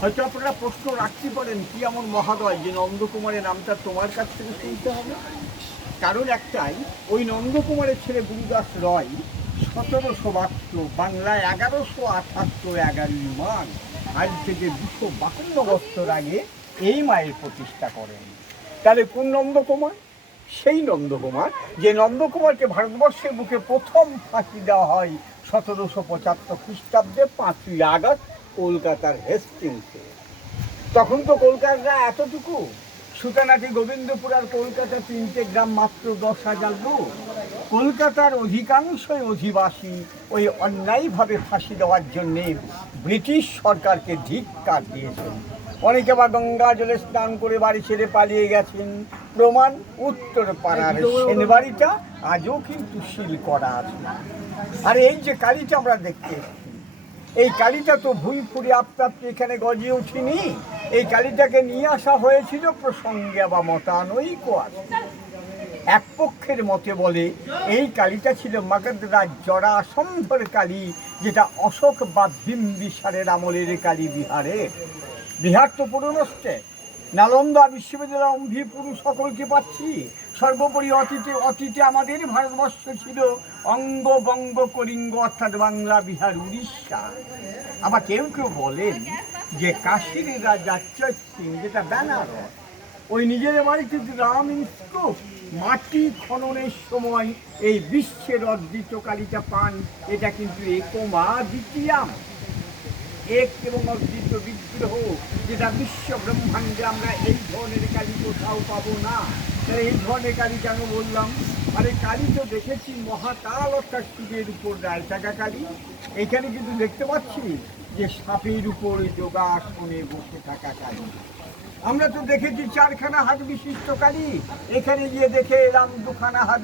হয়তো আপনারা প্রশ্ন রাখতে পারেন কি এমন মহাদয় যে নন্দকুমারের নামটা তোমার কাছ থেকে শুনতে হবে। কারণ একটাই, ওই নন্দকুমারের ছেলে গুরুদাস রয় 1772 বাংলায় 1178 মান আজ থেকে 252 বছর আগে এই মায়ের প্রতিষ্ঠা করেন। তাহলে কোন নন্দকুমার? সেই নন্দকুমার যে নন্দকুমারকে ভারতবর্ষের বুকে প্রথম ফাঁসি দেওয়া হয় 1775 খ্রিস্টাব্দে 5ই আগস্ট কলকাতার হেস্টিংসে। তখন তো কলকাতা এতটুকু, সুতানাটি, গোবিন্দপুর আর কলকাতা 3টে গ্রাম, মাত্র 10,000 লোক। কলকাতার অধিকাংশই অধিবাসী ওই অন্যায়ভাবে ফাঁসি দেওয়ার জন্যে ব্রিটিশ সরকারকে ধিক্কার দিয়েছেন। অনেকে বা গঙ্গা জলে স্নান করে বাড়ি ছেড়ে পালিয়ে গেছেন। প্রমাণ উত্তর পাড়ার সেনবাড়িটা আজও কিন্তু সিল করা আছে। আর এই যে কালীটা আমরা দেখতে, এই কালীটা তো ভুঁই ফুরি আপতাপটি এখানে গজে ওঠেনি। এই কালীটাকে নিয়ে আসা হয়েছিল প্রসঙ্গে বা মতানৈক্য আছে। এক পক্ষের মতে বলে এই কালীটা ছিল মগধরাজ জরাসন্ধর কালী, যেটা অশোক বা বিম্বিসারের আমলের কালী বিহারের। বিহার তো পুরনোষ্টে, নালন্দা বিশ্ববিদ্যালয় অম্ভিপুরু সকলকে পাচ্ছি। সর্বোপরি অতীতে আমাদের ভারতবর্ষ ছিল অঙ্গ বঙ্গ কলিঙ্গ, অর্থাৎ বাংলা, বিহার, উড়িষ্যা। আবার কেউ কেউ বলেন যে কাশীর রাজা চৈত সিং, যেটা বেনারস, ওই নিজের বাড়িতে রাম ইনস্কুপ মাটি খননের সময় এই বিশ্বের অদ্বিত কালীটা পান। এটা কিন্তু একমা দ্বিতীয়াম, এক এবং অদ্বিত বিগ্রহ, যেটা বিশ্ব ব্রহ্মাণ্ডে আমরা এই ধরনের কালী কোথাও পাবো না। তাই এই ধরনের কালী কেন বললাম? আরে কালী তো দেখেছি মহাকাল, অর্থাৎ শিবের উপর রায় থাকা কালী। এখানে কিন্তু দেখতে পাচ্ছি যে সাপের উপর যোগাসনে বসে থাকা কালী। আমরা তো দেখেছি 4খানা হাত বিশিষ্ট কালী, এখানে গিয়ে দেখে এলাম 2খানা হাত।